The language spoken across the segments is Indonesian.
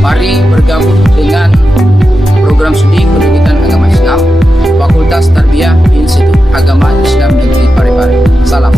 Mari bergabung dengan program studi pendidikan agama Islam Fakultas Tarbiyah Institut Agama Islam Negeri Parepare. Salam.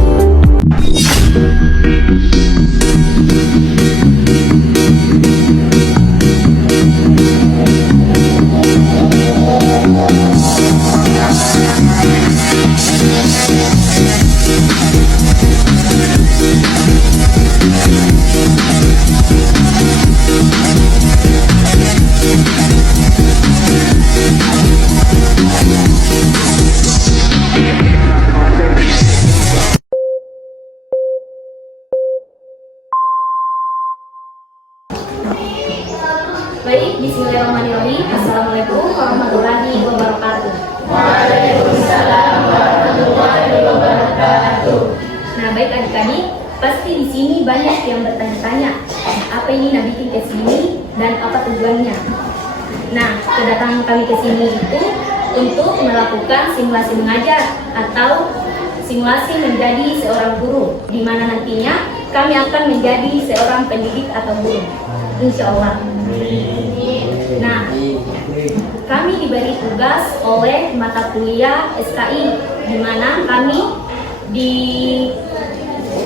Baik, bismillahirrahmanirrahim. Assalamualaikum warahmatullahi wabarakatuh. Waalaikumsalam warahmatullahi wabarakatuh. Nah, baik adik-adik, pasti di sini banyak yang bertanya-tanya, apa ini Nabi bikin ke sini dan apa tujuannya? Nah, kedatangan kami ke sini itu untuk melakukan simulasi mengajar atau simulasi menjadi seorang guru, di mana nantinya kami akan menjadi seorang pendidik atau guru, insya Allah. Nah, kami diberi tugas oleh mata kuliah SKI, di mana kami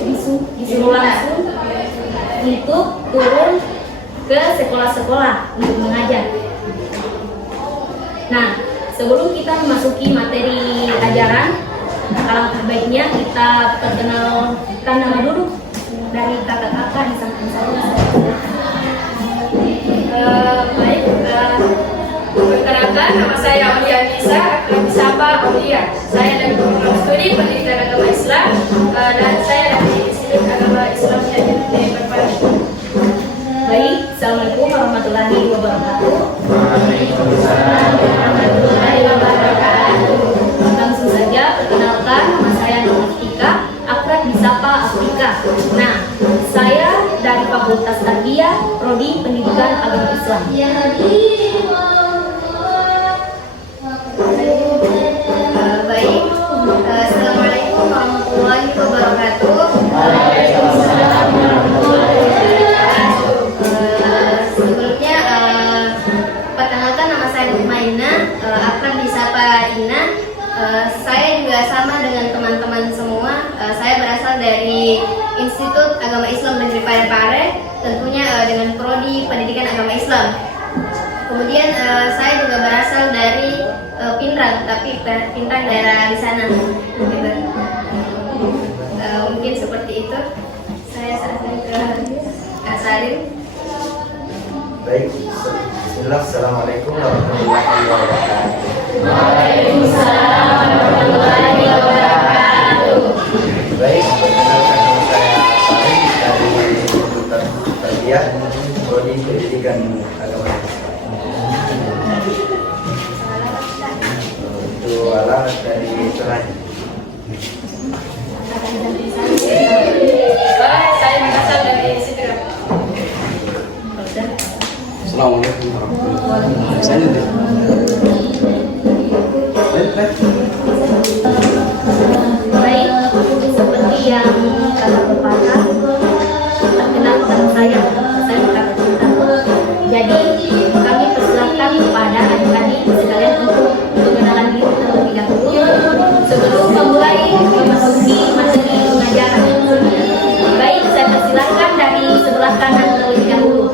disuruh langsung untuk turun ke sekolah-sekolah untuk mengajar. Nah, sebelum kita memasuki materi ajaran, alangkah baiknya kita perkenalkan nama dulu dari kakak-kakak di samping saya. Perkenalkan, nama saya Aulia Nisa, akrab disapa Aulia. Saya dari program studi pendidikan agama Islam dan saya dari Institut Agama Islam Negeri Parepare. Baik, assalamualaikum warahmatullahi wabarakatuh. Waalaikumsalam warahmatullahi wabarakatuh. Langsung saja perkenalkan, nama saya Nur Aftika, akrab disapa Afrika. Nah, saya dari Fakultas Tarbiyah, Prodi Pendidikan Agama Islam. Baik, assalamualaikum warahmatullahi wabarakatuh. Waalaikumsalam warahmatullahi wabarakatuh. Sebelumnya, perkenalkan nama saya Mutmainah, akrab disapa Ina. Saya juga sama dengan teman-teman semua. Saya berasal dari Institut Agama Islam Negeri Parepare, tentunya dengan Prodi Pendidikan Agama Islam. Kemudian saya juga berasal dari Pinrang, tapi Pinrang daerah di sana. Mungkin seperti itu. Saya saat ini ke Kak Salim. Baik, bismillah, assalamualaikum warahmatullahi wabarakatuh. Waalaikumsalam warahmatullahi wabarakatuh. Baik, perkenalkan nama saya Salim dari Institut Tarbiyah Prodi Pendidikan Agama Islam. Untuk alamat dari Toraja. Saya berasal dari Sidrap. Assalamualaikum warahmatullahi wabarakatuh. Baik, seperti yang kata pepatah, perkenalkan saya berkata cinta. Jadi, kami persilakan kepada adik-adik sekalian untuk mengenalkan diri terlebih dahulu sebelum memulai memasuki materi pengajaran. Baik, saya persilakan dari sebelah kanan terlebih dahulu.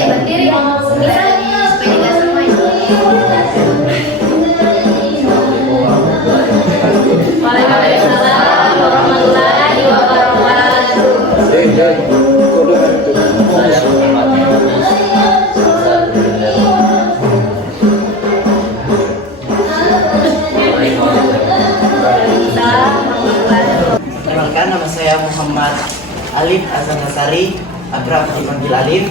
Berdiri, bisa supaya tidak semua itu. Waalaikumsalam warahmatullahi wabarakatuh. Perkenalkan, nama saya Muhammad Alif Azam Nasari, akrab dipanggil Alif.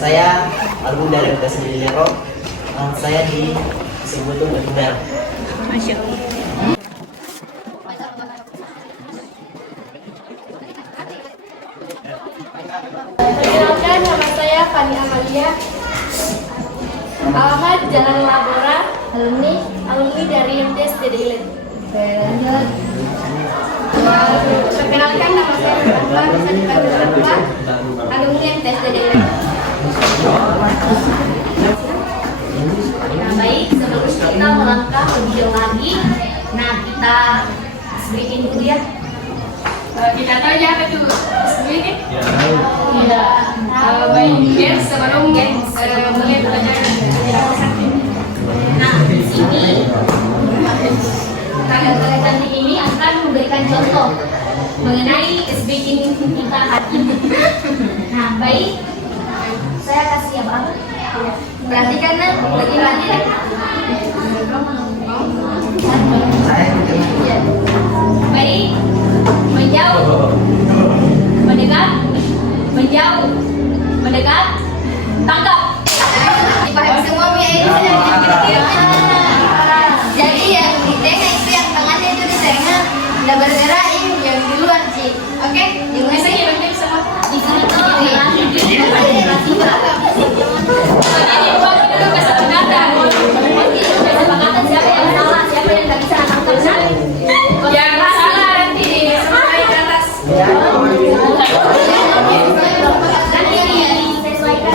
Saya alumni dari Universitas Lilero. Saya di Sibutu Berkuber. Perkenalkan, nama saya Fani Amalia. Alamat Jalan Labora, alumni dari MTS Dedilen. Oke, lanjut. Perkenalkan, nama saya Nurullah, bisa dipanggil Nurullah. Agama Mulia TSD. Nah, baik, sebelum kita melangkah lebih jauh lagi, nah kita speaking dulu ya. Kita tahu ya apa itu speaking? Tidak. Baik, mungkin sebelum mulai pelajaran. Nah, di sini kakak-kakak cantik ini akan memberikan contoh mengenai speaking kita hari ini. Nah, baik, saya kasih apa? Perhatikan nah, lagi-lagi. Baik, menjauh, mendekat, menjauh, mendekat, tangkap. Dipahami semua punya ini sudah dipikir. Jadi yang di tengah itu yang tangannya itu di tengah, udah bergerak yang di luar sih. Oke, dimulai saja banyak sama. Di sini tuh relasi kesepakatan siapa yang salah, siapa yang nggak bisa nangkep. Yang salah nanti sampai ke atas. Nanti disesuaikan.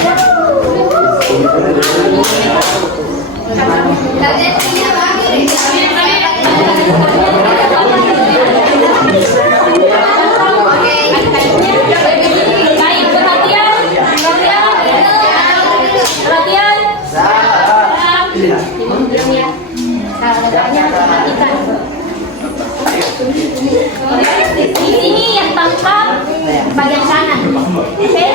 Kalian punya lagi. Baik, perhatian. Di sini yang tangkap bagian kanan. Oke?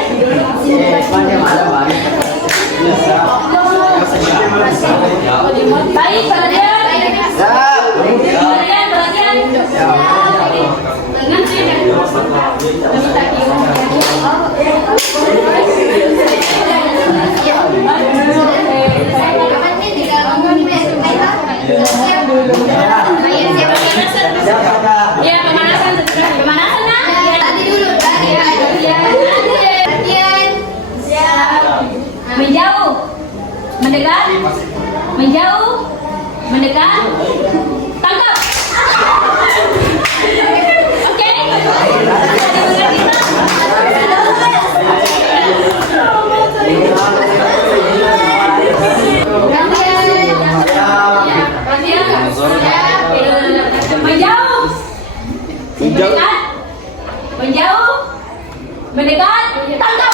Baik, perhatian. Perhatian. Ingat sih. Ya, pemanasan. Pemanasan nah. Tadi dulu, tadi. Perhatian. Menjauh, mendekat, menjauh, mendekat, tangkap. Oke. Menjauh, mendekat, menjauh, mendekat, tangkap.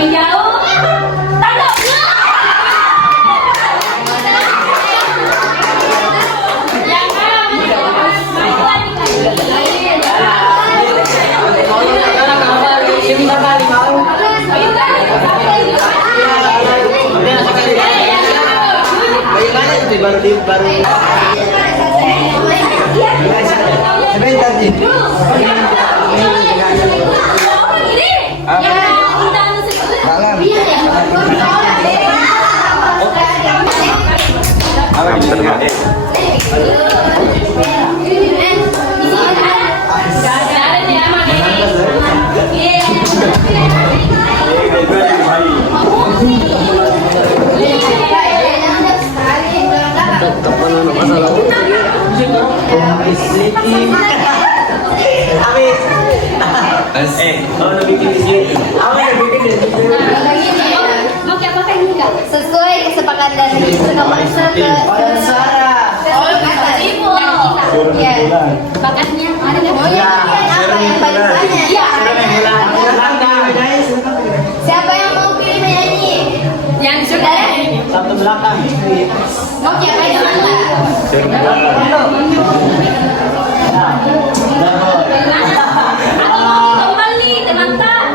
Menjauh, tangkap. Bagaimana itu baru sebentar sih. Sesuai kesepakatan dari Bakatnya ada nggak? apa yang paling banyak? Siapa yang mau pilih menyanyi? Yang sudah. Satu belakang. Mau siapa yang mana? Atau mau kembali teman-teman?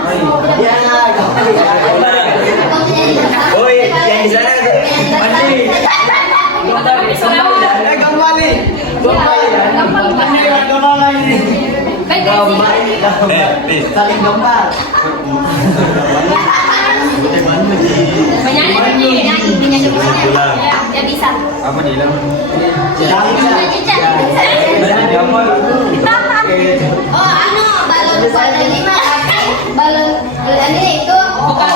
Oh iya, yang di sana mandi. Kembali. Kembali. Kembali ini. Baik, Saling gambar. Penyanyi ya bisa. Apa dia? Oh, balon 5 balon ini itu Bukan,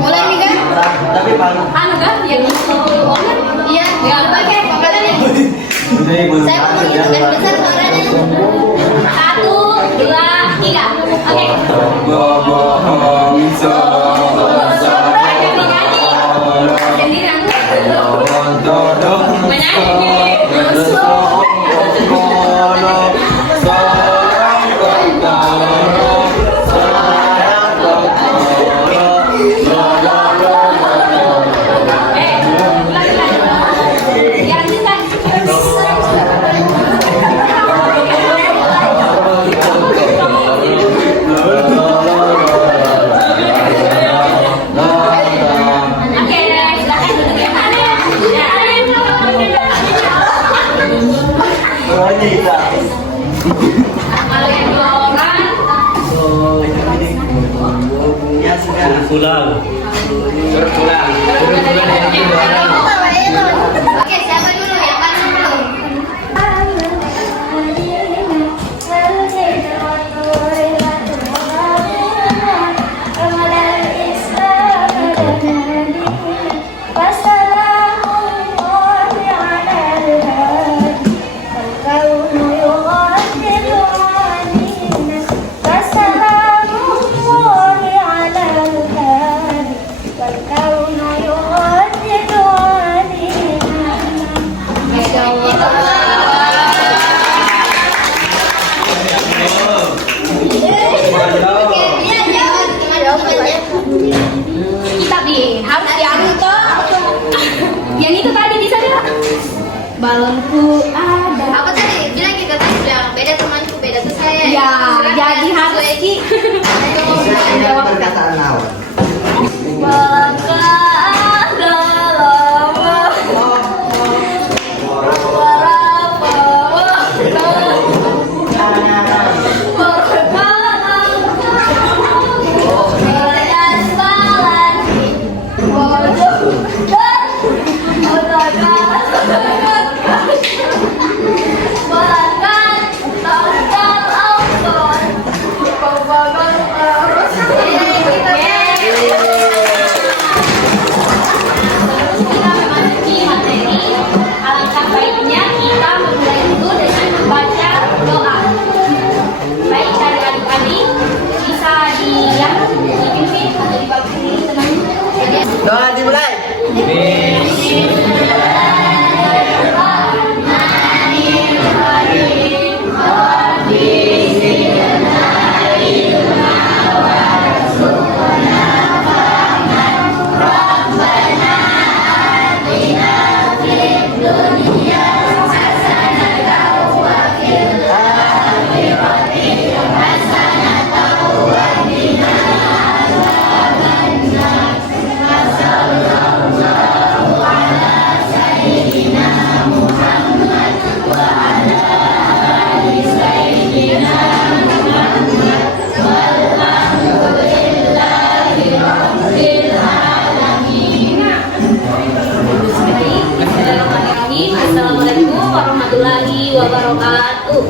mulai nih kan? Tapi paling yang itu Iya, pakai pokoknya. Saya mau tugas besar suaranya. 1, 2, 3. Oke. Sendirian. pulang. Oke, siapa dulu yang paling dulu? Yang itu tadi bisa nggak? Balonku ada. Apa tadi? Bilang kita tadi bilang beda temanku, beda tuh saya. Ya, jadi harus Ki. Jawab perkataan lawan. Doa dimulai. Assalamualaikum warahmatullahi wabarakatuh.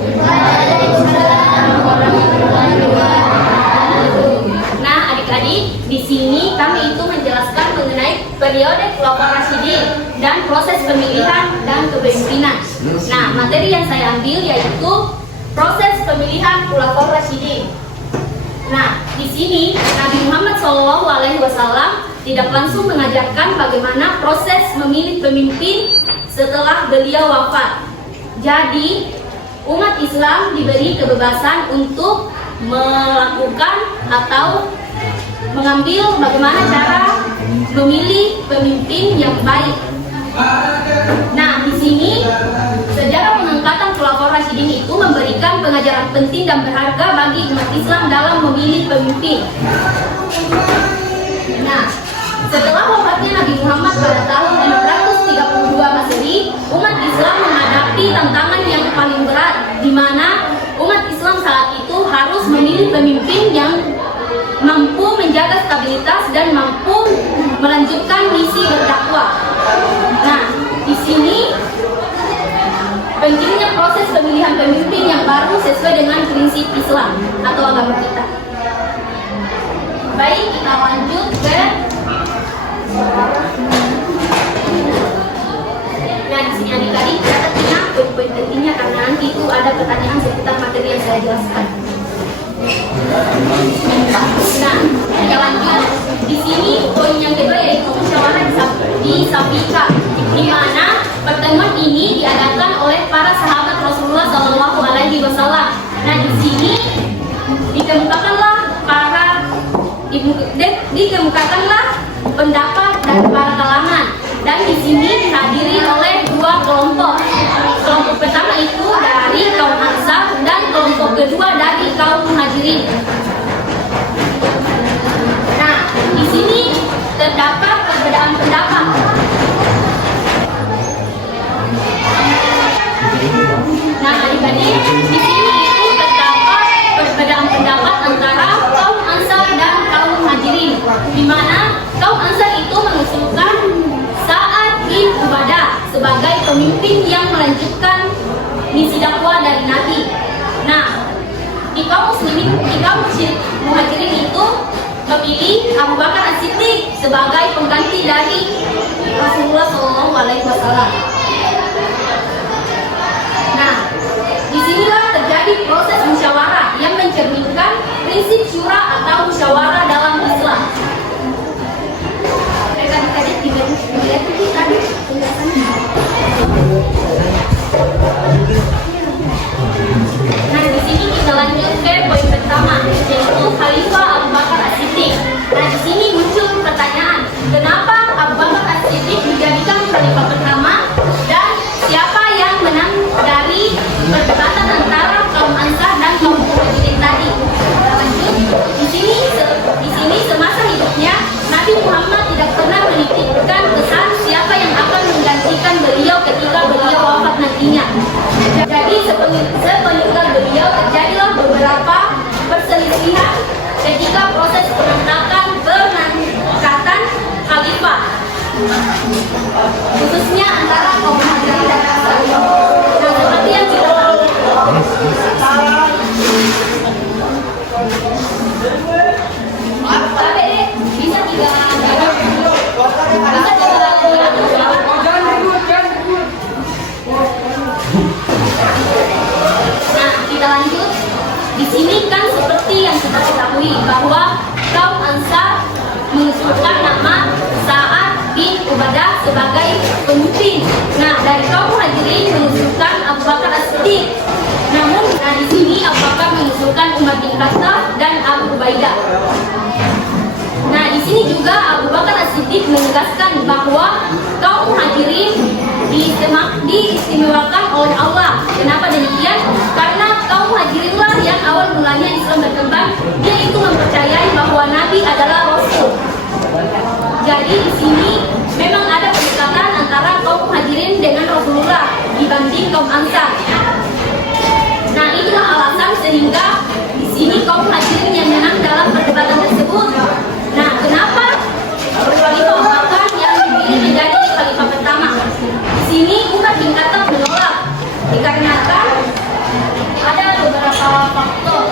Nah, adik-adik, di sini kami itu menjelaskan mengenai periode Khulafaur Rasyidin dan proses pemilihan dan kepemimpinan. Nah, materi yang saya ambil yaitu proses pemilihan Khulafaur Rasyidin. Nah, di sini Nabi Muhammad SAW tidak langsung mengajarkan bagaimana proses memilih pemimpin setelah beliau wafat. Jadi, umat Islam diberi kebebasan untuk melakukan atau mengambil bagaimana cara memilih pemimpin yang baik. Nah, di sini sejarah pengangkatan Khulafaur Rasyidin itu memberikan pengajaran penting dan berharga bagi umat Islam dalam memilih pemimpin. Nah, setelah wafatnya Nabi Muhammad pada tahun 632 Masehi, umat Islam menghadapi tantangan yang paling berat, di mana umat Islam saat itu harus memilih pemimpin yang mampu menjaga stabilitas dan mampu melanjutkan misi berdakwah. Nah, di sini pentingnya proses pemilihan pemimpin yang baru sesuai dengan prinsip Islam atau agama kita. Baik, kita lanjut ke nah, di sini adik-adik catatnya poin-poin pentingnya karena nanti itu ada pertanyaan seputar materi yang saya jelaskan. Nah, kita lanjut. Di sini poin yang kedua yaitu musyawarah di Safika, di mana pertemuan ini diadakan oleh para sahabat Rasulullah Shallallahu Alaihi Wasallam. Nah, di sini dikemukakanlah pendapat dari para kalangan, dan di sini dihadiri oleh dua kelompok. Kelompok pertama itu dari kaum Ansar dan kelompok kedua dari kaum Muhajirin. Nah, di sini terdapat perbedaan pendapat. Nah, adik-adik, di sini itu terdapat perbedaan pendapat antara kaum Ansar dan kaum Muhajirin, di mana kaum Ansar itu mengusulkan Sa'ad bin Ubadah sebagai pemimpin yang melanjutkan misi dakwah dari Nabi. Nah, di kaum Muhajirin itu memilih Abu Bakar As-Siddiq sebagai pengganti dari Rasulullah Shallallahu Alaihi Wasallam. Nah, disinilah terjadi proses musyawarah yang mencerminkan prinsip syura atau musyawarah dalam Islam. Adik-adik dilihat itu tadi penjelasannya. Nah, di sini kita lanjut ke poin pertama, yaitu Khalifah Abu Bakar As-Siddiq. Nah, di sini muncul pertanyaan, kenapa Abu Bakar As-Siddiq dijadikan khalifah pertama dan siapa yang menang dari perdebatan antara kaum Ansar dan kaum Muhajirin tadi? Kita lanjut. Di sini semasa hidupnya Nabi Muhammad tidak pernah menitipkan pesan siapa yang akan menggantikan beliau ketika beliau wafat nantinya. Jadi sepeninggal beliau terjadilah beberapa perselisihan ketika proses pengangkatan khalifah, khususnya antara kaum Muhajirin dan Ansar. Nah, seperti yang kita tahu, bisa tiga Nah, kita lanjut. Di sini kan seperti yang kita ketahui bahwa kaum Ansar mengusulkan nama Sa'ad bin Ubadah sebagai pemimpin. Nah, dari kaum Muhajirin mengusulkan Abu Bakar As-Siddiq. Namun, di sini Abu Bakar mengusulkan Umar bin Khattab dan Abu Ubaidah. Nah, di sini juga Abu Bakar As-Siddiq menegaskan bahwa kaum Muhajirin diistimewakan oleh Allah. Kenapa demikian? Karena kaum Muhajirinlah yang awal mulanya Islam berkembang, yaitu mempercayai bahwa Nabi adalah Rasul. Jadi di sini memang ada pendekatan antara kaum Muhajirin dengan Rasulullah dibanding kaum Ansar. Nah, inilah alasan sehingga di sini kaum Muhajirin yang menang dalam perdebatan tersebut. Nah, kenapa Khalifah Abu Bakar yang dipilih menjadi khalifah pertama? Di sini Umar bin Khattab menolak dikarenakan ada beberapa faktor.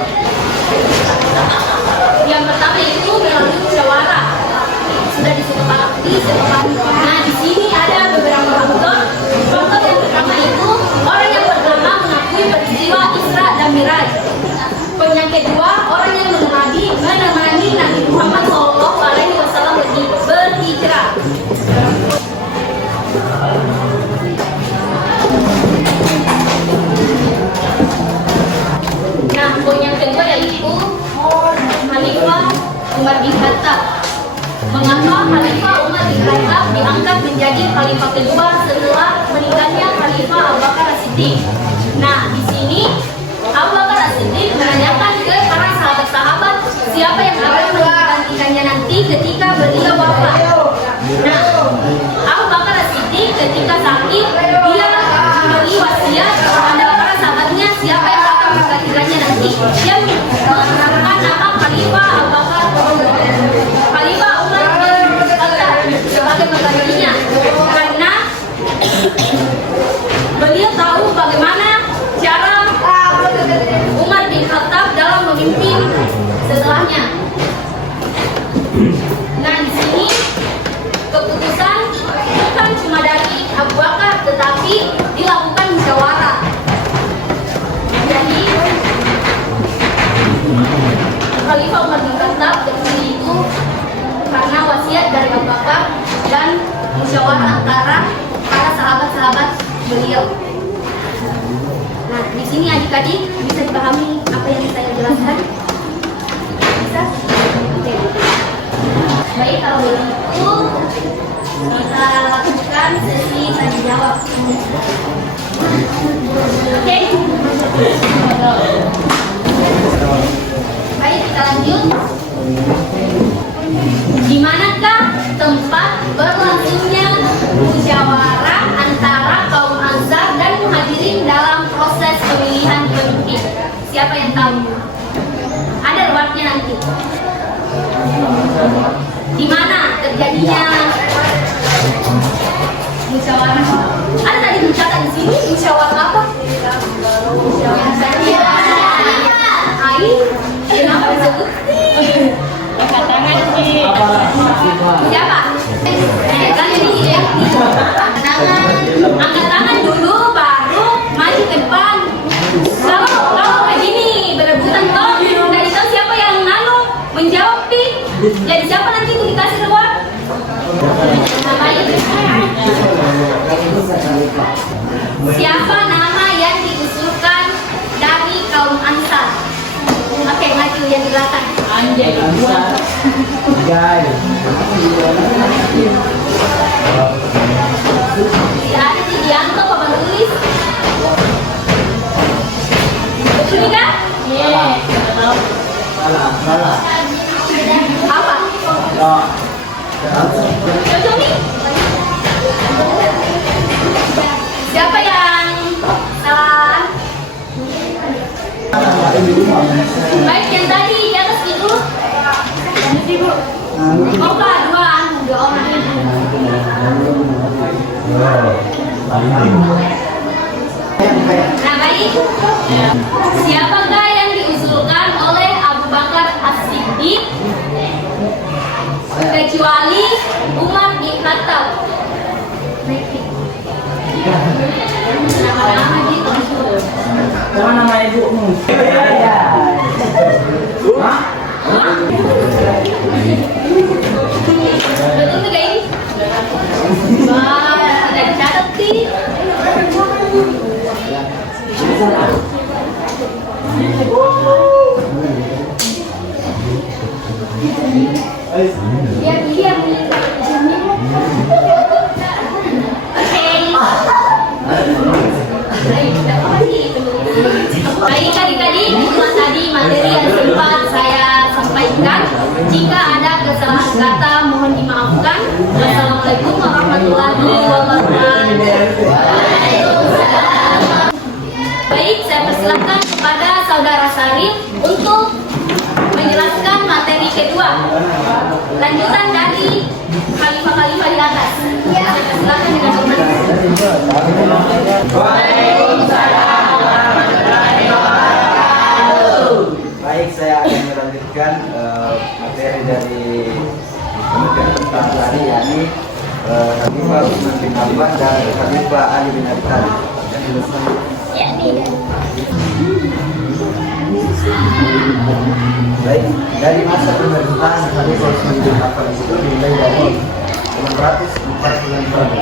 Yang pertama itu melalui musyawarah sudah disepakati diangkat menjadi khalifah kedua setelah meninggalnya Khalifah Abu Bakar As-Siddiq. Nah, di sini Abu Bakar As-Siddiq menanyakan ke para sahabat-sahabat siapa yang akan menggantikannya nanti ketika beliau wafat. Nah, Abu Bakar As-Siddiq ketika sakit dia memberi wasiat kepada para sahabatnya siapa yang akan menggantikannya nanti. Dia mengatakan nama Khalifah Abu Bakar, Khalifah Umar bin Khattab sebagai penggantinya karena beliau tahu bagaimana cara Umar bin Khattab dalam memimpin setelahnya. Nah, di sini keputusan bukan cuma dari Abu Bakar tetapi dilakukan musyawarah. Jadi Khalifah Umar bin Khattab terpilih itu karena wasiat dari Abu Bakar dan musyawarah antara para sahabat-sahabat beliau. Nah, di sini adik-adik bisa dipahami apa yang saya jelaskan? Bisa? Oke. Baik, kalau begitu kita lakukan sesi tanya jawab. Oke. Baik, kita lanjut. Di manakah tempat berlangsungnya musyawarah antara kaum Ansar dan Muhajirin dalam proses pemilihan pemimpin? Siapa yang tahu? Ada ruatnya nanti. Di mana terjadinya musyawarah? Ada tadi dicatat di sini musyawarah apa? Musyawarah saja. Ai, kenapa disebut? Angkat tangan sih. Siapa? Kan ini ya. Angkat tangan dulu, baru maju ke depan. Kalau kayak gini berebutan toh, dari tahu siapa yang menjawab nih. Jadi siapa nanti itu dikasih ruang? Siapa nama yang diusulkan dari kaum Ansar? Oke, maju yang di belakang. Anjay. Ada di Dianto apa tulis? Betul kan? Iya. Salah. Apa? Cocok nih? Siapa yang salah? Baik, yang tadi di atas itu. Oh, dua orang. Nah, baik. Siapakah yang diusulkan oleh Abu Bakar As-Siddiq kecuali Umar bin Khattab? Nama-nama diusul. Sama nama ibumu. Hah? Betul tidak ini? Wah, sudah dicatat sih. Yang ini yang Baik adik-adik, itulah tadi materi yang sempat saya sampaikan. Jika ada kesalahan kata mohon dimaafkan. Wassalamualaikum warahmatullahi wabarakatuh. Baik, saya persilahkan kepada Saudara Sarif untuk menjelaskan materi kedua. Lanjutan dari khalifah-khalifah di atas. Saya persilahkan dengan hormat. Baik, saya akan melanjutkan materi dari kemudian tentang tadi, yakni Khalifah Utsman bin Affan dan Khalifah Ali bin Abi Thalib. Baik, dari masa pemerintahan Khalifah Utsman bin Affan itu dimulai dari 640 tahun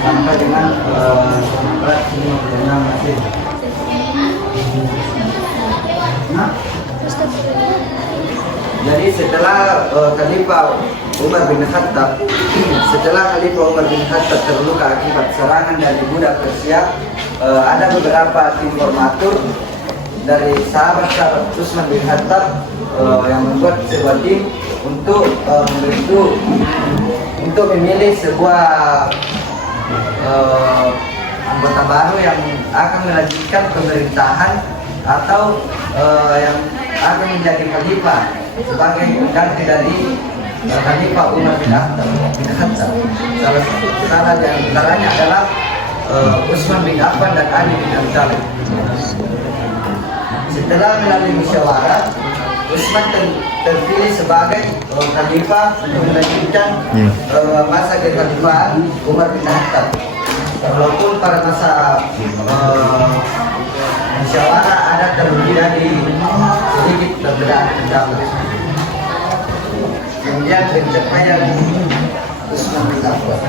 sampai dengan 656 Masehi. Nah, jadi setelah Khalifah Umar bin Khattab. Setelah Khalifah Umar bin Khattab terluka akibat serangan dari budak Persia, ada beberapa informator dari sahabat-sahabat Utsman bin Khattab yang membuat sebuah tim untuk memilih sebuah anggota baru yang akan melanjutkan pemerintahan atau yang akan menjadi khalifah sebagai pengganti dari Khalifah Umar bin Khattab. Salah di antaranya adalah Utsman bin Affan dan Ali bin Abi Thalib. Setelah melalui musyawarah, Utsman terpilih sebagai khalifah untuk melanjutkan masa kekhalifahan Umar bin Khattab. Walaupun pada masa musyawarah ada terjadi sedikit perbedaan pendapat. Kemudian pencapaian Utsman bin Affan.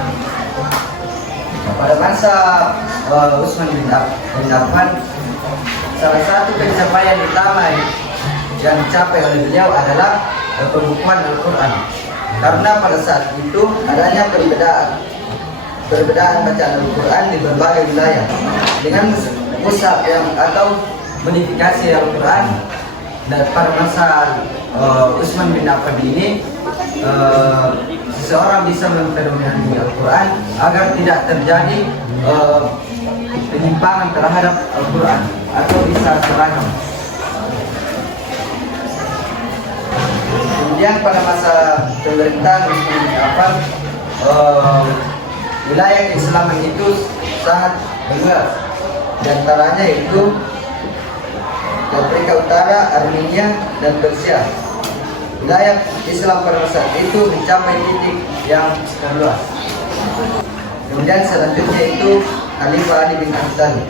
Pada masa Utsman bin Affan, salah satu pencapaian utama yang dicapai oleh beliau adalah pembukuan Al-Quran. Karena pada saat itu adanya perbedaan bacaan Al-Quran di berbagai wilayah. Dengan mushaf atau modifikasi Al-Quran, dan pada masa Utsman bin Affan ini seseorang bisa memperdomani Al-Quran agar tidak terjadi penyimpangan terhadap Al-Quran atau bisa seragam. Kemudian pada masa pemerintahan Utsman bin Affan, wilayah keislaman itu sangat luas. Di antaranya yaitu Afrika Utara, Armenia, dan Persia. Wilayah Islam pada masa itu mencapai titik yang luas. Kemudian selanjutnya itu Khalifah Ali bin Abi Thalib.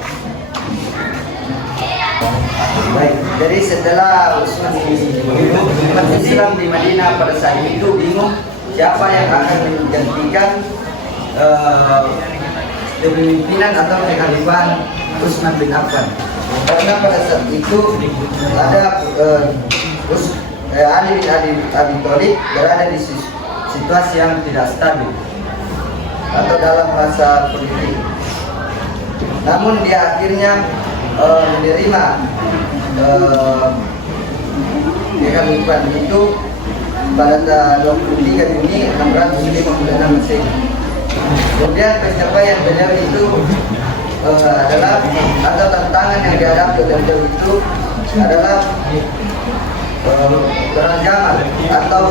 Baik, jadi setelah Utsman dibunuh, umat Islam di Madinah pada saat itu bingung siapa yang akan menggantikan kepemimpinan atau kekhalifahan Utsman bin Affan. Karena pada saat itu ada Ali bin Abi Thalib berada di situasi yang tidak stabil atau dalam masa politik. Namun dia akhirnya menerima kekhalifahan itu pada 23 Juni 656 Masehi. Kemudian pencapaian beliau itu adalah atau tantangan yang dihadapi oleh beliau itu adalah perang Jamal atau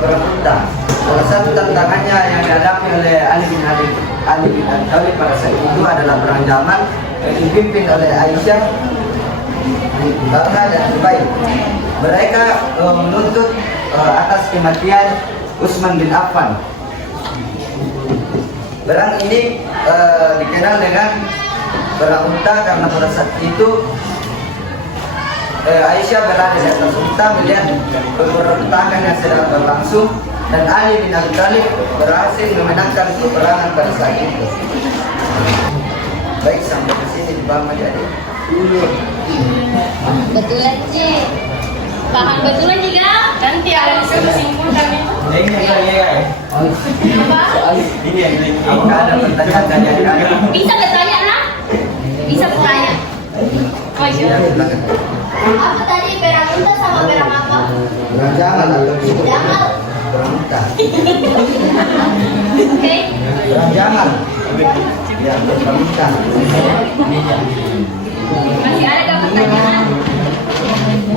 perang Mu'tah. Salah satu tantangannya yang dihadapi oleh Ali bin Abi Thalib pada saat itu adalah perang Jamal yang dipimpin oleh Aisyah, Talha, dan Zubair. Mereka menuntut atas kematian Utsman bin Affan. Perang ini dikenal dengan perang Mu'tah karena pada saat itu Aisyah berada di atas unta melihat peperangan yang sedang berlangsung, dan Ali bin Abi Thalib berhasil memenangkan peperangan pada saat itu. Baik, sampai ke sini dipaham aja adik. Betulan sih. Paham betulan juga. Nanti ada disuruh simpulkan itu. Apa? Apakah ada pertanyaan dari adik? Bisa bertanya nak? Bisa bertanya. Oh iya. Silakan. Apa tadi perang unta sama perang apa? Perang Jamal atau disebut Jamal. perang Mu'tah. Oke. Perang Jamal. Ya, perang Mu'tah. Masih ada nggak pertanyaan?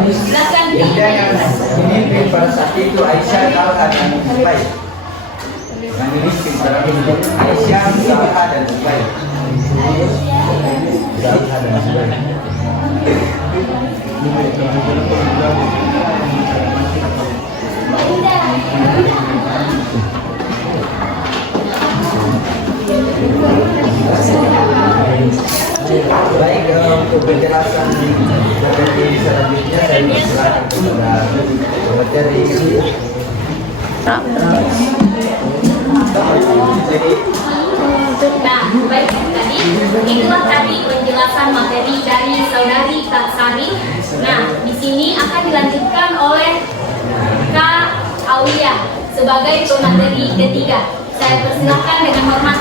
Silakan. Kemudian yang memimpin pada saat itu Aisyah, Talha, dan Zubair. Yang memimpin pada saat itu Aisyah, Talha, dan Zubair. Talha dan Zubair. Baik, untuk penjelasan materi selanjutnya saya persilakan kepada materi. Nah, baik tadi itulah tadi penjelasan materi dari saudari Kak Sari. Nah, di sini akan dilanjutkan oleh Kak Aulia. sebagai pemateri ketiga. Saya persilahkan dengan hormat.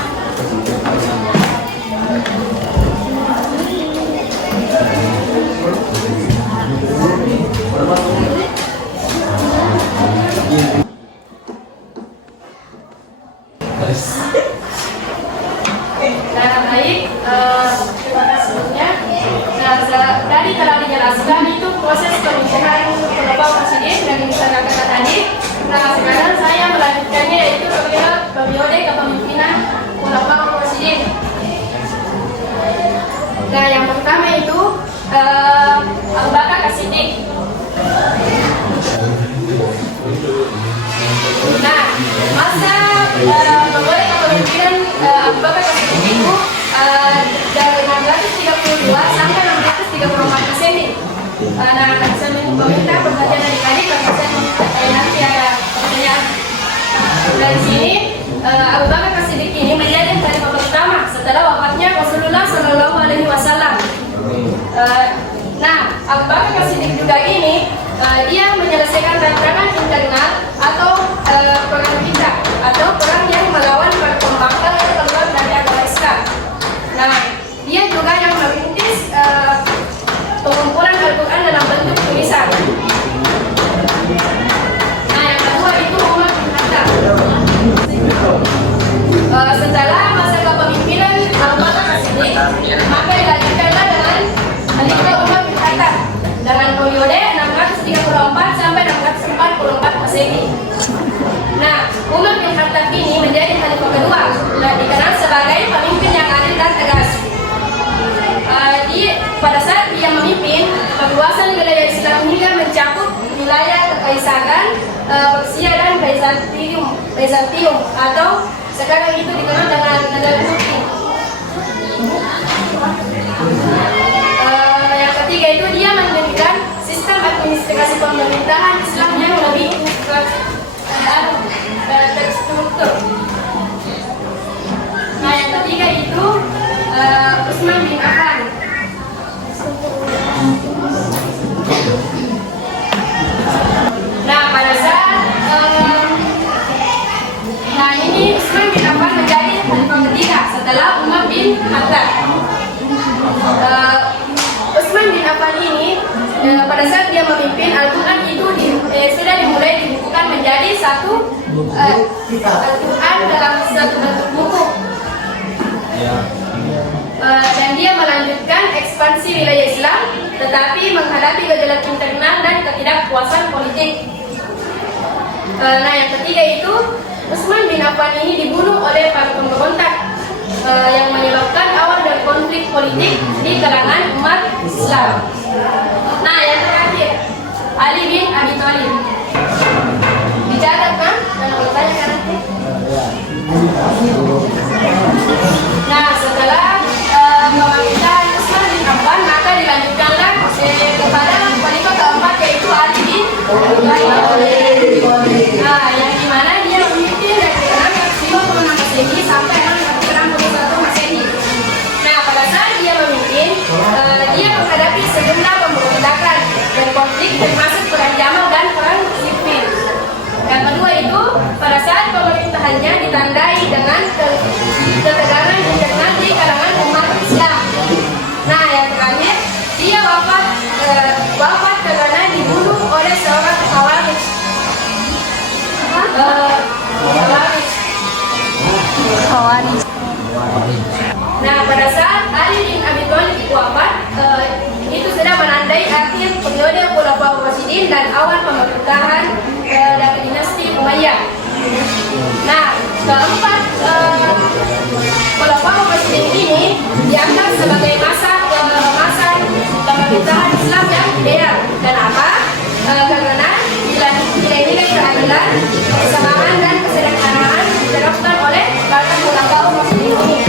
Nah, baik, terima kasih sebelumnya. Nah, tadi telah dijelaskan itu proses pemilihan kelompok presiden yang disampaikan tadi. Nah, sekarang saya melanjutkannya yaitu periode kepemimpinan kelompok presiden. Nah, yang pertama itu Abu Bakar As-Siddiq. Nah, masa periode kepemimpinan Abu Bakar As-Siddiq itu dari 632 sampai 634 Masehi. Nah, saya meminta pertanyaan dari tadi karena saya nanti ada pertanyaan. Dari sini Abu Bakar As-Siddiq ini menjadi khalifah pertama setelah wafatnya Rasulullah Shallallahu Alaihi Wasallam. Nah, Abu Bakar As-Siddiq juga ini dia menyelesaikan rancangan internal atau perang kita atau perang yang melawan pembangkang yang keluar dari agama Islam. Nah, dia juga yang merintis pengumpulan Al-Quran dalam bentuk tulisan. Nah, yang kedua itu Umar bin Khattab. Setelah masa kepemimpinan Abu Bakar As-Siddiq, maka dilanjutkanlah dengan Khalifah Umar bin Khattab dengan periode 634 sampai 644 Masehi. Nah, Umar bin Khattab ini menjadi khalifah kedua dan dikenal sebagai pemimpin yang adil dan tegas. Pada saat dia memimpin, perluasan wilayah Islam hingga mencakup wilayah Kekaisaran Persia dan Bizantium atau sekarang itu dikenal dengan negara Turki. Yang ketiga itu dia mendirikan sistem administrasi pemerintahan Islam yang lebih terstruktur. Nah, yang ketiga itu Utsman bin Affan. Nah, pada saat ini Utsman bin Affan menjadi khalifah ketiga setelah Umar bin Khattab. Utsman bin Affan ini pada saat dia memimpin, Al-Quran itu sudah dimulai dibukukan menjadi satu Al-Quran dalam satu bentuk buku. Dan dia melanjutkan ekspansi wilayah Islam, tetapi menghadapi gejolak internal dan ketidakpuasan politik. Nah, yang ketiga itu Utsman bin Affan ini dibunuh oleh para pemberontak yang menyebabkan awal dari konflik politik di kalangan umat Islam. Nah, yang terakhir Ali bin Abi Thalib. Dicatat kan? Dan bertanya kan nanti. Nah, setelah pemerintahan Utsman bin Affan, maka dilanjutkanlah kepada khalifah keempat yaitu Ali bin Abi Thalib. Nah, yang dimana dia memimpin dari 656 Masehi sampai 661 Masehi. Nah, pada saat dia memimpin, dia menghadapi sejumlah pemberontakan dan konflik termasuk perang Jamal dan perang Siffin. Yang kedua itu, pada saat pemerintahannya ditandai dengan ketegangan internal di kalangan umat Islam. Nah, yang terakhir, dia wafat karena dibunuh oleh seorang Khawarij. Nah, pada saat Ali bin Abi Thalib wafat, itu sudah menandai akhir periode Khulafaur Rasyidin dan awal pemerintahan dari dinasti Umayyah. Nah, keempat Khulafaur Rasyidin ini dianggap sebagai masa pemerintahan Islam yang ideal. Kenapa? Karena nilai-nilai keadilan, kesamaan dan kesederhanaan diterapkan oleh para Khulafaur Rasyidin ini.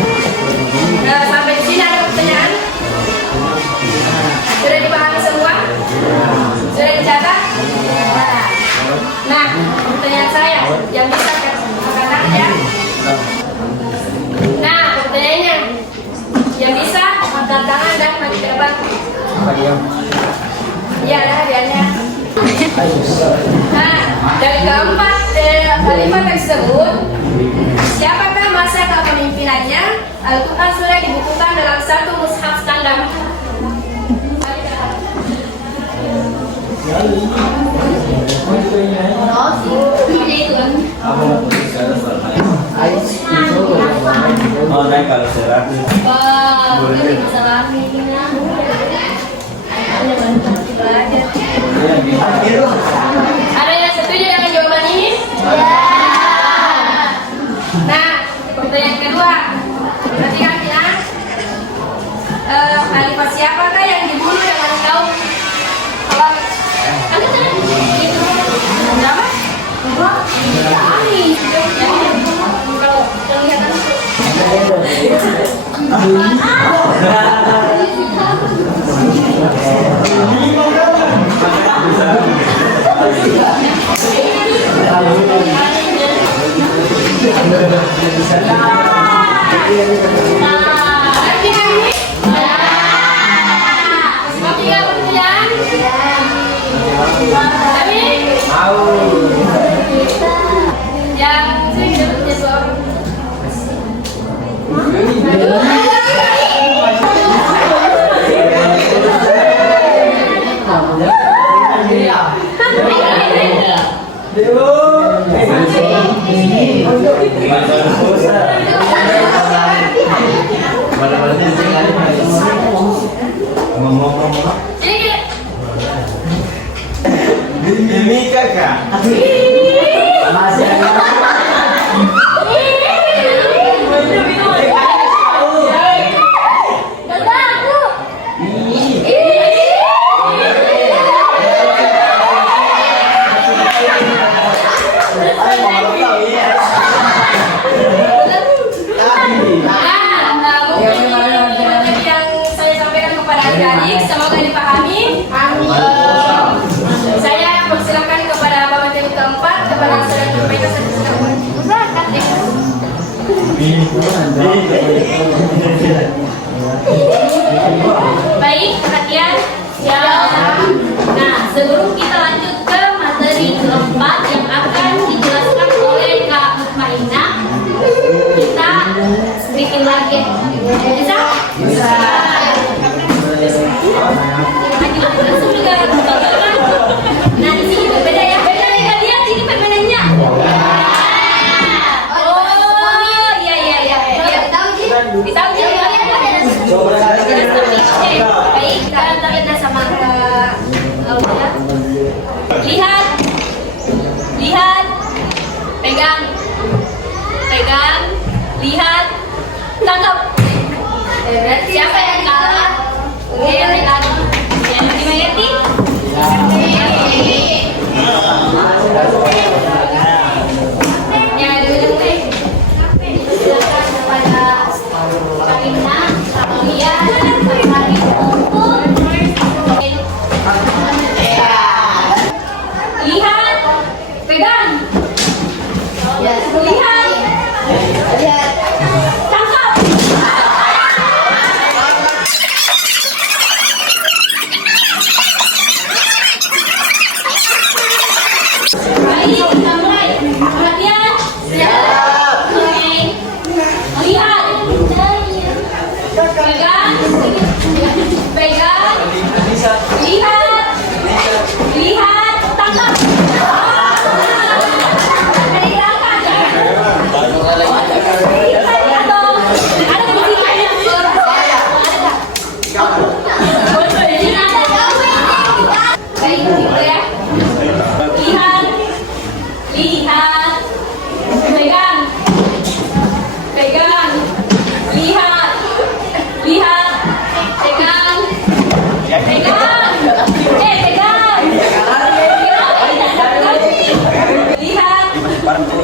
Sampai di sini ada pertanyaan? Sudah dipahami semua? Sudah dicatat? Nah, pertanyaan saya yang bisa katakan ya. Nah, pertanyaannya yang bisa angkat tangan dan maju ke depan. Iya, ada hadiahnya. Nah, dari keempat dalam kalimat tersebut, siapakah masa kepemimpinannya? Al-Quran sudah dibukukan dalam satu mushaf standar. Ada yang setuju dengan jawaban ini? Nah, pertanyaan kedua. Perhatikan ya. Khalifah siapakah yang dibunuh dengan kaum Khawarij? Berapa? Kalau kelihatan Ini kakak. adik-adik, semoga dipahami. Saya persilakan kepada Bapak Menteri keempat kepada saudara Jumaidah Baik, perhatian. Ya. Nah, sebelum kita lanjut ke materi keempat yang akan dijelaskan oleh Kak Mutmainah, kita bikin lagi. Bisa? Bisa. Langsung juga nah di sini berbeda ya. Beda nih, lihat ini permainannya. Oh iya iya iya. Ditahu sih. Baik, kita sama lihat, lihat, pegang, pegang, lihat, tangkap. Siapa yang kalah? Yang dimengerti? Ya, dulu deh. Silakan kepada Karina, kalian hari untuk lihat, pegang, lihat, lihat, tangkap. Baik, kita mulai. Perhatian. Siap. Oke. Lihat. Pegang. Pegang. Lihat. Lihat. Tangkap. Dari belakang. Ada musikannya. Baik, gitu ya. Lihat, lihat, pegang, pegang, lihat, lihat, pegang, pegang, pegang, lihat,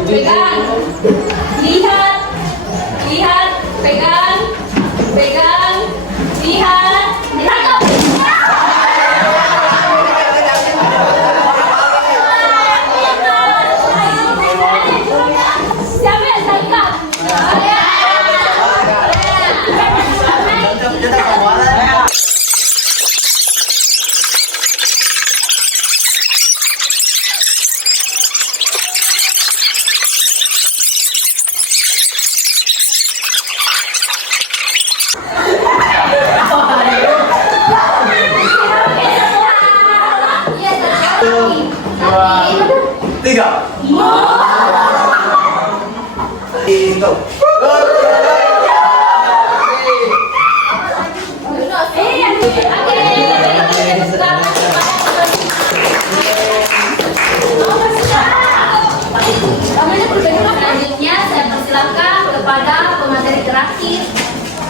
pegang, lihat, lihat, pegang, pegang, lihat, tangkap. Siapa yang tangkap?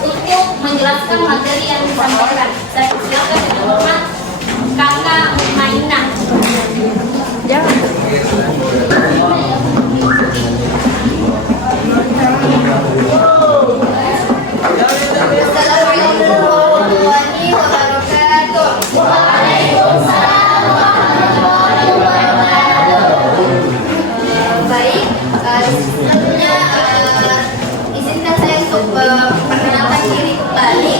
untuk menjelaskan materi yang disampaikan. Saya persilakan dengan hormat Kakak Mainah. Assalamualaikum warahmatullahi wabarakatuh. Waalaikumsalam warahmatullahi wabarakatuh. Baik, sebelumnya izinkan saya untuk perkenalkan diri kembali.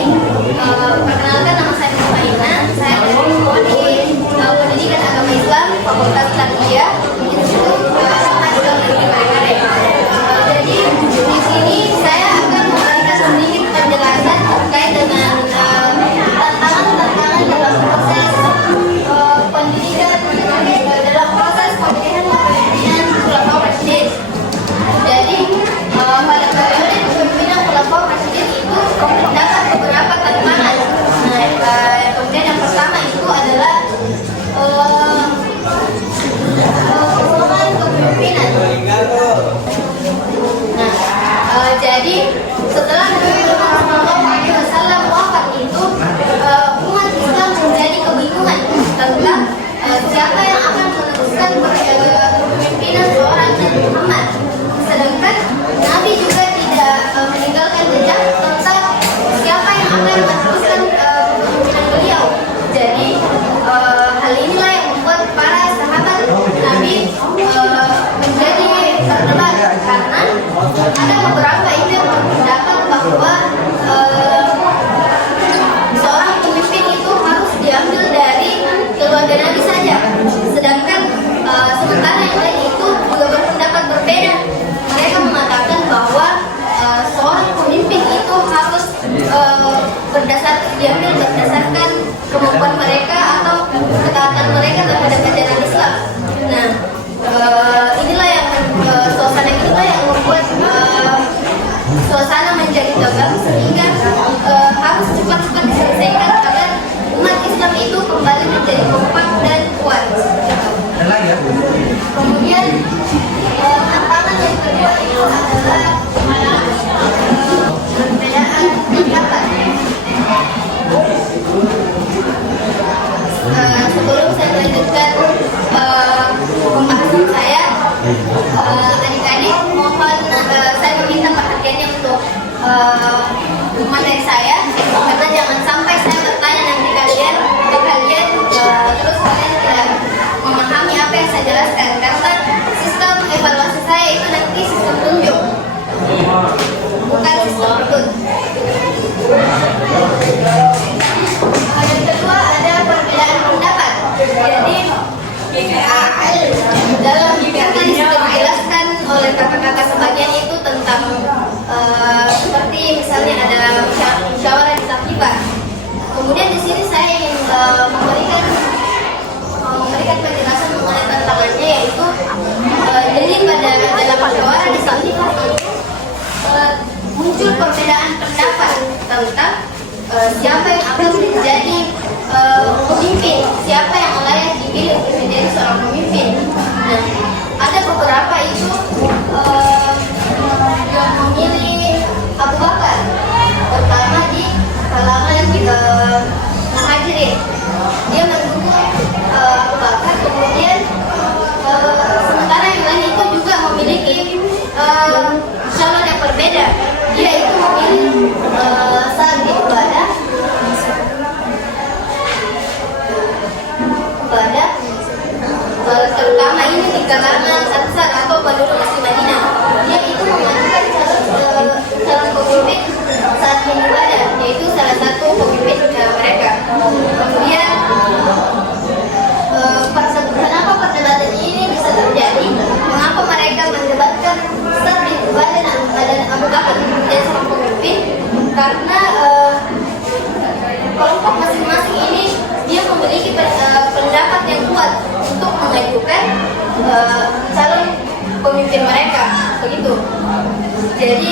Perkenalkan, nama saya Numaina. Saya dari Pendidikan Agama Islam Fakultas Tarbiyah Institut Agama Islam Negeri Parepare. Jadi di sini saya akan memberikan sedikit penjelasan terkait dengan tantangan-tantangan dalam proses pendidikan dalam proses pemilihan khulafaur rasyidin. Jadi pada periode kepemimpinan khulafaur rasyidin itu terdapat beberapa tantangan. Nah, kemudian yang pertama itu adalah kekurangan kepemimpinan. Nah, jadi setelah Nabi SAW wafat itu umat Islam menjadi kebingungan tentang siapa yang akan meneruskan kepemimpinan seorang Nabi Muhammad. Sedangkan Nabi juga tidak meninggalkan jejak tentang siapa yang akan meneruskan kepemimpinan beliau. Jadi hal inilah yang membuat para sahabat Nabi menjadi terdebat karena ada beberapa itu yang berpendapat bahwa seorang pemimpin itu harus diambil dari keluarga Nabi saja. Sedangkan sementara yang lain itu juga berpendapat berbeda. Mereka mengatakan bahwa seorang pemimpin itu harus diambil berdasarkan kemampuan mereka atau ketaatan mereka terhadap ajaran Islam. Nah, inilah yang suasana inilah yang membuat suasana menjadi tegang sehingga harus cepat-cepat diselesaikan agar umat Islam itu kembali menjadi kompak dan kuat. Kemudian tantangan yang kedua itu adalah perbedaan pendapat. Sebelum saya melanjutkan pembahasan saya, adik-adik mohon saya meminta perhatiannya untuk materi saya, karena jangan sampai saya bertanya nanti ke kalian terus kalian tidak memahami apa yang saya jelaskan, karena sistem evaluasi saya itu nanti sistem tunjuk, bukan sistem berikut. Yang kedua ada perbedaan pendapat. Jadi dalam PPT dijelaskan oleh kakak-kakak sebagian itu tentang seperti misalnya ada musyawarah di Sakifah. Kemudian di sini saya ingin memberikan penjelasan mengenai tantangannya, yaitu jadi pada dalam musyawarah di Sakifah itu muncul perbedaan pendapat tentang siapa yang akan menjadi pemimpin, siapa yang layak dipilih untuk menjadi seorang pemimpin. Nah, ada beberapa itu yang memilih Abu Bakar, terutama di kalangan Muhajirin. Dia mendukung Abu Bakar, kemudian sementara yang lain itu juga memiliki calon yang berbeda. Dia itu memilih Sa'ad bin Ubadah terutama ini di kalangan Ansar atau penduduk asli Madinah. Dia itu mengajukan calon pemimpin Sa'ad bin Ubadah, yaitu salah satu pemimpin mereka. Kemudian kenapa perdebatan ini bisa terjadi? Mengapa mereka mendebatkan Sa'ad bin Ubadah dan Abu Bakar menjadi seorang pemimpin? Karena kelompok masing-masing ini dia memiliki pendapat yang kuat untuk mengajukan calon pemimpin mereka, begitu. Jadi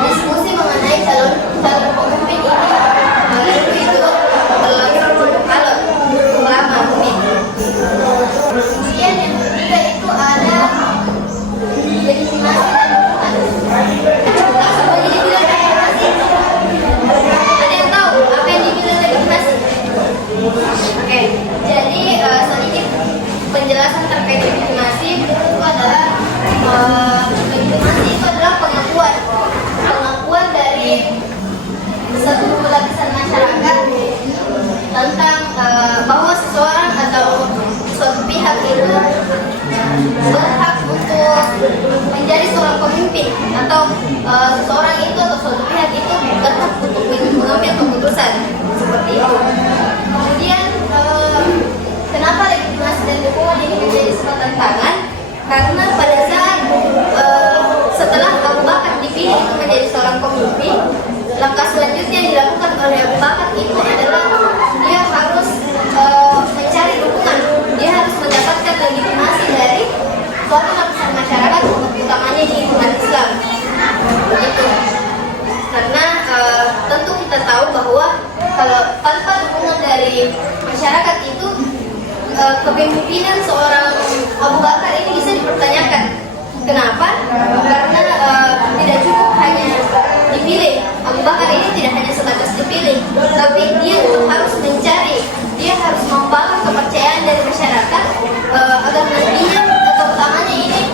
diskusi mengenai calon pemimpin ini itu berlangsung cukup alot, cukup lama mungkin. Kemudian yang ketiga itu ada legitimasi dan dukungan. Jadi tidak karena pada saat setelah Abu Bakar dipilih menjadi seorang pemimpin, langkah selanjutnya yang dilakukan oleh Abu Bakar itu adalah dia harus mencari dukungan, dia harus mendapatkan legitimasi dari suatu lapisan masyarakat, utamanya di umat Islam. Begitu. Karena tentu kita tahu bahwa kalau tanpa dukungan dari masyarakat itu kepemimpinan seorang Abu Bakar ini bisa dipertanyakan. Kenapa? Karena tidak cukup hanya dipilih. Abu Bakar ini tidak hanya sebatas dipilih, tapi dia tetap harus mencari, dia harus membangun kepercayaan dari masyarakat agar nantinya atau utamanya ini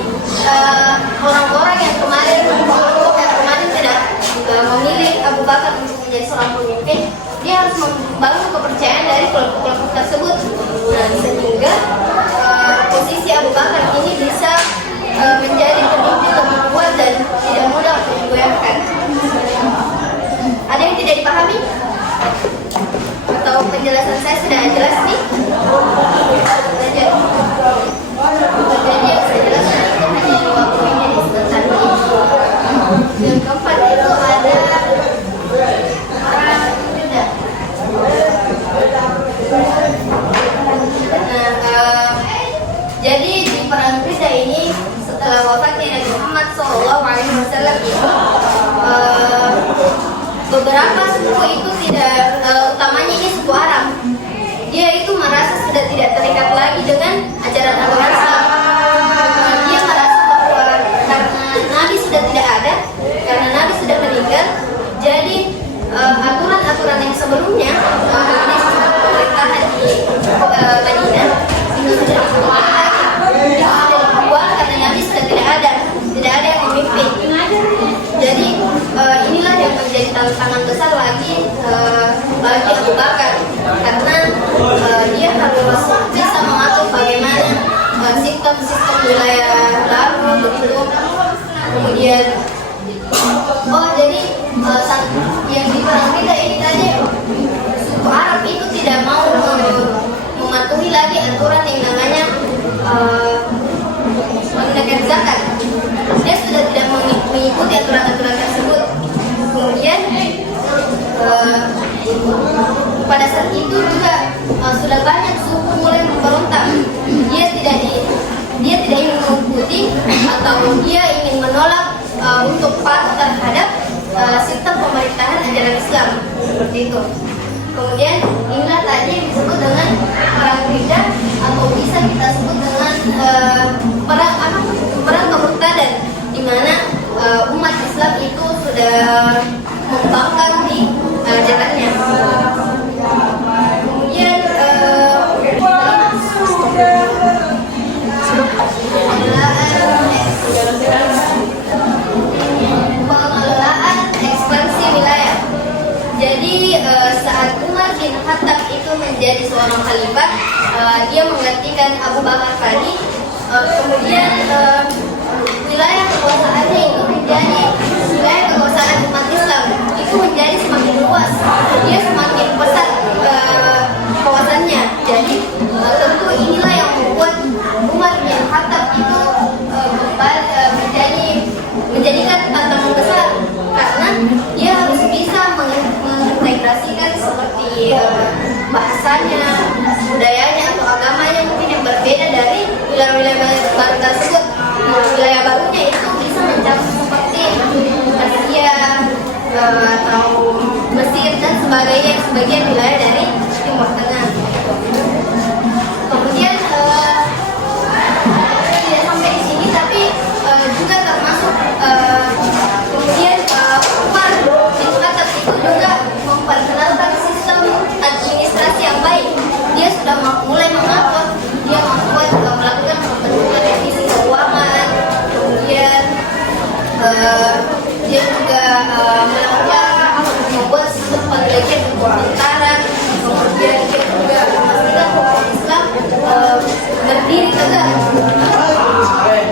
orang-orang yang kemarin tidak memilih Abu Bakar untuk menjadi seorang pemimpin, dia harus membangun kepercayaan dari kelompok-kelompok tersebut. Nah, sehingga posisi Abu Bakar ini bisa menjadi pemimpin lebih kuat dan tidak mudah untuk digoyahkan. Ada yang tidak dipahami? Atau penjelasan saya sudah jelas nih? Jadi yang saya jelaskan itu hanya 2 poin, jadi sebentar nih. Yang keempat itu ada perang Riddah. Nah, jadi di perang Riddah ini setelah wafatnya Nabi Muhammad SAW itu beberapa suku itu tidak, utamanya ini suku Arab, dia itu merasa sudah tidak terikat lagi dengan ajaran agama Islam. Dia merasa bahwa karena Nabi sudah tidak ada, karena Nabi sudah meninggal, jadi aturan-aturan yang sebelumnya mengenai sistem pemerintahan di Madinah itu sudah dibuat lagi, karena Nabi sudah tidak ada yang memimpin. Jadi inilah yang menjadi tantangan besar lagi bagi Abu Bakar, karena dia harus bisa mengatur bagaimana sistem wilayah baru begitu. Kemudian jadi yang di perang kita ini tadi suku Arab itu tidak mau mematuhi lagi aturan yang namanya menunaikan zakat. Dia sudah tidak mengikuti aturan-aturan tersebut. Kemudian pada saat itu juga sudah banyak suku mulai memberontak. Dia tidak ingin mengikuti atau dia ingin menolak untuk patuh terhadap sistem pemerintahan ajaran Islam seperti itu. Kemudian inilah tadi yang disebut dengan perang Riddah, atau bisa kita sebut dengan perang kemurtadan, di mana umat Islam itu sudah membangkang di ajarannya. Kemudian pengelolaan ekspansi wilayah. Jadi saat Umar bin Khattab itu menjadi seorang khalifah, dia menggantikan Abu Bakar tadi. Kemudian wilayah kekuasaannya itu menjadi wilayah kekuasaan umat Islam itu menjadi semakin luas, dia semakin besar kawasannya. Jadi tentu inilah yang membuat Umar bin Khattab itu menjadikan tantangan besar, karena dia harus bisa mengintegrasikan seperti bahasanya, budayanya atau agamanya mungkin yang berbeda dari wilayah-wilayah baru tersebut. Wilayah barunya itu bisa mencakup seperti Asia atau Mesir dan sebagainya, sebagian wilayah dari Timur Tengah. Kemudian tidak sampai di sini, tapi juga termasuk kemudian Umar bin Khattab itu juga memperkenalkan sistem administrasi yang baik. Dia sudah mulai mengatur, dia melakukan pembentukan revisi keuangan, kemudian dia juga membuat sistem penelitian untuk tentara, kemudian dia juga memastikan bahwa Islam berdiri tegak.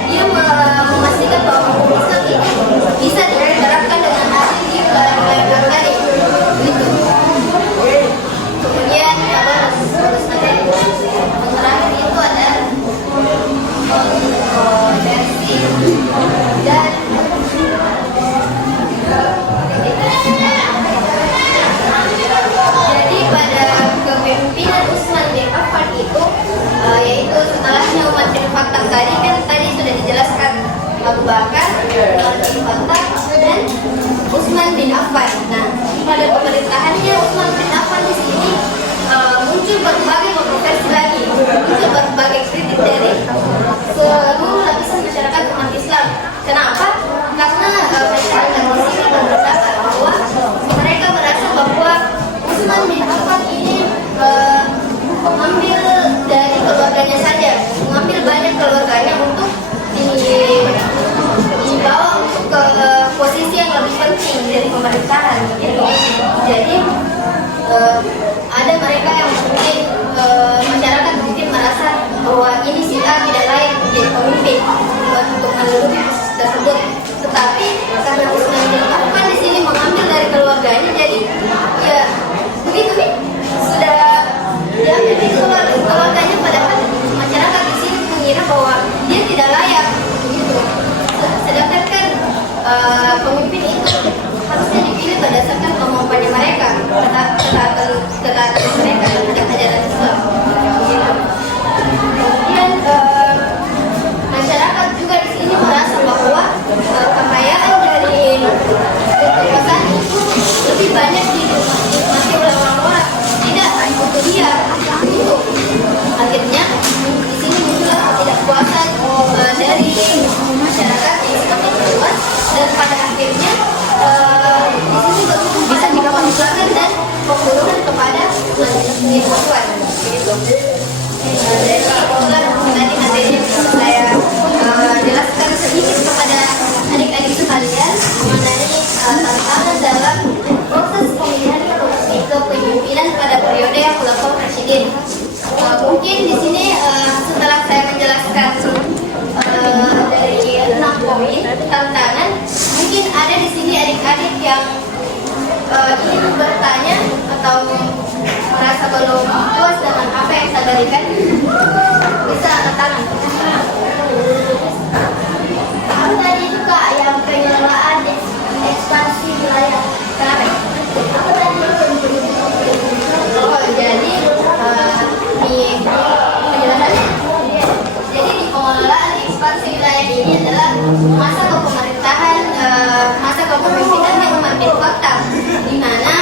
Dia memastikan bahwa Islam ini bisa diterapkan dengan hasil di wilayah terkait. Gitu. Kemudian terakhir itu ada tadi sudah dijelaskan Abu Bakar, Umar bin Khattab, dan Utsman bin Affan. Nah, pada pemerintahannya Utsman bin Affan di sini muncul berbagai kontroversi lagi, muncul berbagai kritik dari seluruh lapisan masyarakat umat Islam. Kenapa? Karena masyarakat di sini berpendapat bahwa mereka merasa bahwa Utsman bin Affan ini mengambil dari keluarganya saja, mengambil banyak keluarganya untuk dibawa untuk ke posisi yang lebih penting dari pemerintahan. Gitu. Jadi ada mereka yang mungkin masyarakat mungkin merasa bahwa ini si A tidak layak menjadi pemimpin untuk menduduki posisi tersebut. Tetapi karena Utsman bin Affan di sini mengambil dari keluarganya, jadi ya begitu nih sudah diambil dari keluarganya, padahal masyarakat di sini mengira bahwa dia tidak layak begitu. Sedangkan kan pemimpin itu harusnya dipilih berdasarkan kemampuannya mereka, ketaatan mereka terhadap ajaran Islam. Begitu. Kemudian masyarakat juga di sini merasa bahwa kekayaan dari kekuasaan itu lebih banyak dinikmati oleh orang-orang, tidak untuk dia. Begitu. Akhirnya di sini muncullah ketidakpuasan dari masyarakat yang semakin luas, dan pada akhirnya di sini berujung pada pembunuhan dan pembunuhan kepada Nabi Muhammad. Begitu. Jadi itulah tadi materi yang bisa saya jelaskan sedikit kepada adik-adik sekalian mengenai tantangan dalam proses pemilihan kepemimpinan pada periode Khulafaur Rasyidin. Mungkin di sini setelah saya menjelaskan dari 6 poin tantangan, mungkin ada di sini adik-adik yang ingin bertanya atau merasa belum puas dengan apa yang saya berikan, bisa angkat tangan. Aku tadi suka yang pengelolaan ekspansi wilayah. Kenapa? Aku tadi jadi penjelasannya. Jadi di pengelolaan ekspansi wilayah ini adalah masa kepemerintahan, masa kepemimpinannya Umar bin Khattab, di mana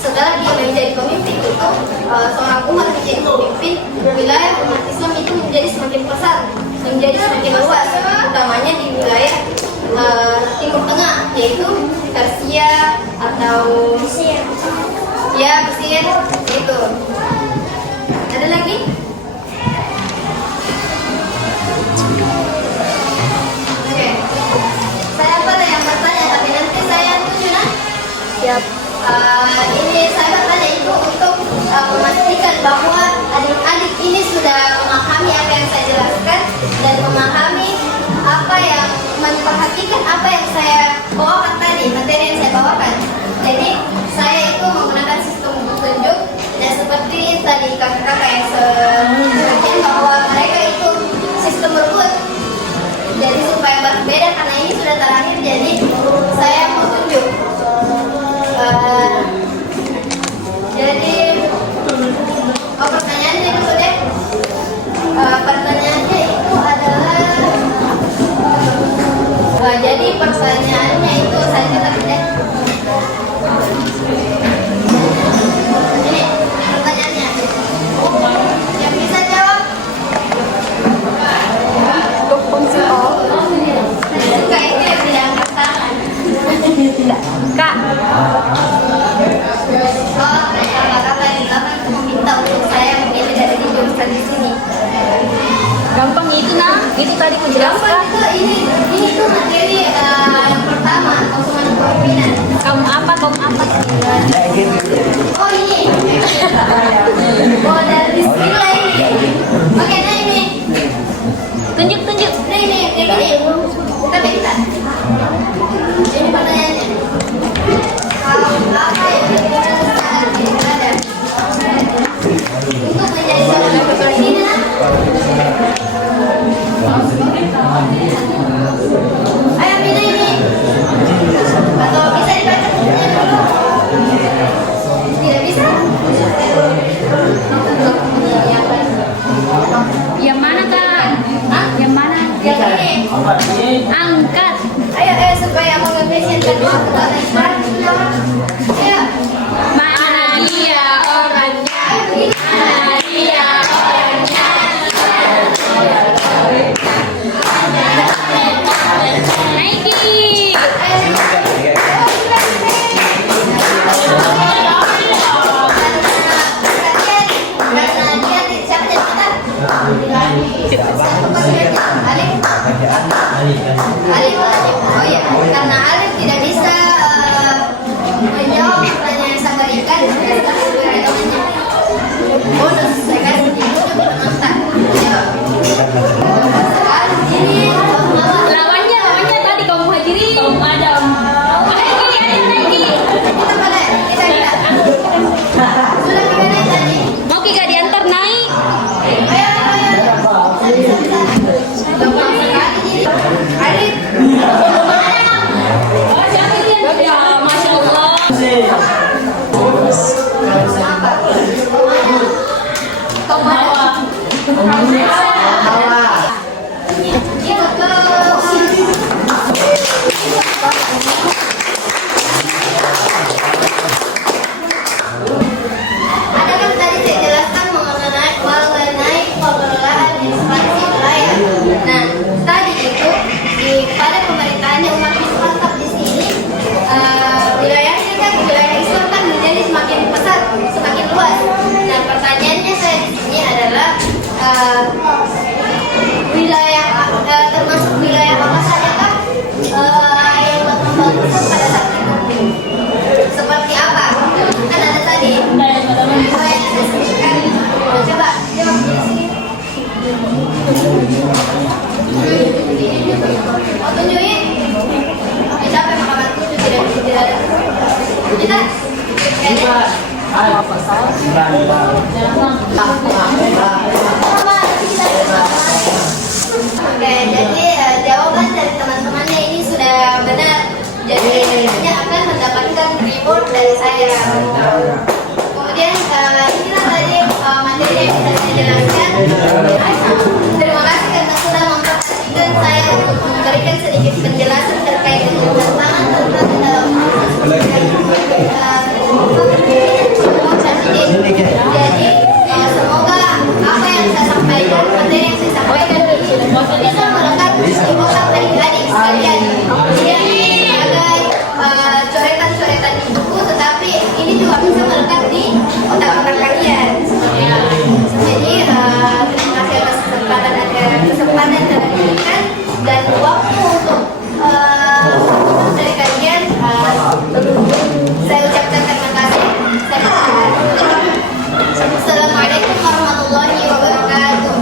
setelah dia menjadi pemimpin itu, seorang Umar menjadi pemimpin, wilayah umat Islam itu menjadi semakin besar, menjadi semakin luas, utamanya di wilayah Timur Tengah, yaitu Persia atau Mesir. Ya, Mesir, gitu. Ada lagi? Oke. Saya pada yang bertanya, tapi nanti saya tunjuk nah. Siap. Ini saya bertanya itu untuk memastikan bahwa adik-adik ini sudah memahami apa yang saya jelaskan dan memahami apa yang memperhatikan apa yang saya bawakan tadi, materi yang saya bawakan. Jadi saya itu menggunakan sistem tunjuk, dan seperti tadi kakak-kakak yang sebutkan bahwa mereka itu sistem berbut. Jadi supaya berbeda karena ini sudah terakhir, jadi saya mau tunjuk. Jadi pertanyaannya dulu deh. Pertanyaannya itu adalah jadi pertanyaannya itu saya catat deh. Ini pertanyaannya. Yang bisa jawab? Kak itu yang tidak angkat tangan. Kak. Oh, kakak di belakang itu meminta untuk saya memilih dari jurusan di sini. Gampang itu nah, itu tadi ku jelaskan. Gampang itu ini tuh materi yang pertama, konsumen kepemimpinan. Kamu apa? Oh ini. Oh dari Bismillah ini. Oke, nah ini. Tunjuk. Nah ini yang kayak gini. Kita. Ini pertanyaannya. Apa yang diberikan saat beribadah untuk menjadi seorang pemimpin? yang kedua kepada isyarat silakan. Ya. Mana dia orangnya? Mana dia orangnya? Naiki. Alif, oh ya, karena Alif tidak bisa menjawab pertanyaan yang saya berikan, saya kasih temannya. Bonus, saya kasih nota. Sekarang ini Lawannya tadi kaum muhajirin. Ada. Naiki. kita pada kita. Sudah kita naik tadi. Mau kita diantar naik? Ayo. Gampang sekali jadi. Alif. Oh, siapa dia? Ya, Masya Allah. Ada kan tadi saya jelaskan mengenai pengelolaan instansi wilayah. Nah, tadi itu pada pemerintahannya umat Islam di sini wilayahnya kan wilayah Islam kan menjadi semakin besar, semakin luas. Nah, pertanyaannya saya di sini adalah wilayah termasuk wilayah apa saja kah yang berkembang pada saat itu? Seperti apa? Kan ada tadi wilayah yang saya sebutkan. Coba jawab di sini. Oh, tunjukin. Capek makanan tunjuk tidak ada. Kita Oke, jadi jawaban dari teman-temannya ini sudah benar. Jadi hanya akan mendapatkan reward dari saya. Kemudian inilah tadi materi yang bisa saya jelaskan. Terima kasih karena sudah memperhatikan saya untuk memberikan sedikit penjelasan terkait dengan tantangan dalam jadi semoga apa yang saya sampaikan, materi yang saya sampaikan bisa melengkapi di otak adik-adik sekalian. Jadi ada coretan-coretan di buku, tetapi ini juga bisa melekat di otak-otak kalian. Jadi terima kasih atas kesempatan yang telah diberikan dan waktu untuk dari kalian. Saya ucapkan terima kasih. Assalamualaikum warahmatullahi wabarakatuh.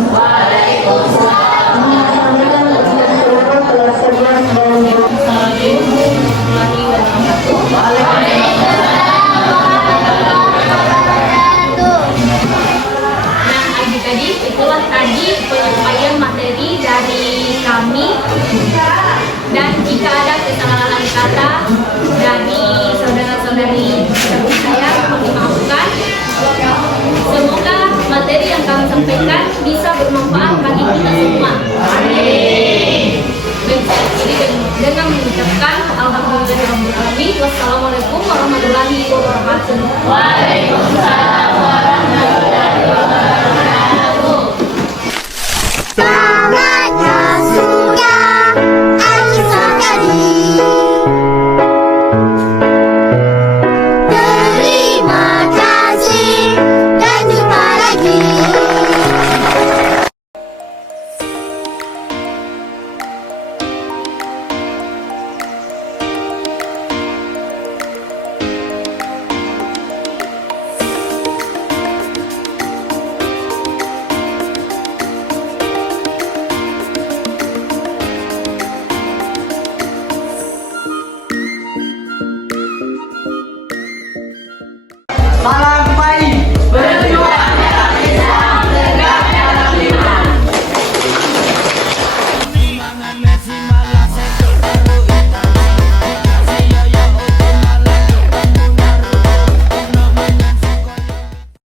Nah, adik-adik, itulah tadi penyampaian materi dari kami. Dan jika ada kesalahan kata dari saudara-saudari saya, mohon dimaafkan. Semoga materi yang kami sampaikan bisa bermanfaat bagi kita semua. Amin. Dan saya akhiri dengan mengucapkan alhamdulillahirabbil alamin. Wassalamualaikum warahmatullahi wabarakatuh. Waalaikumsalam.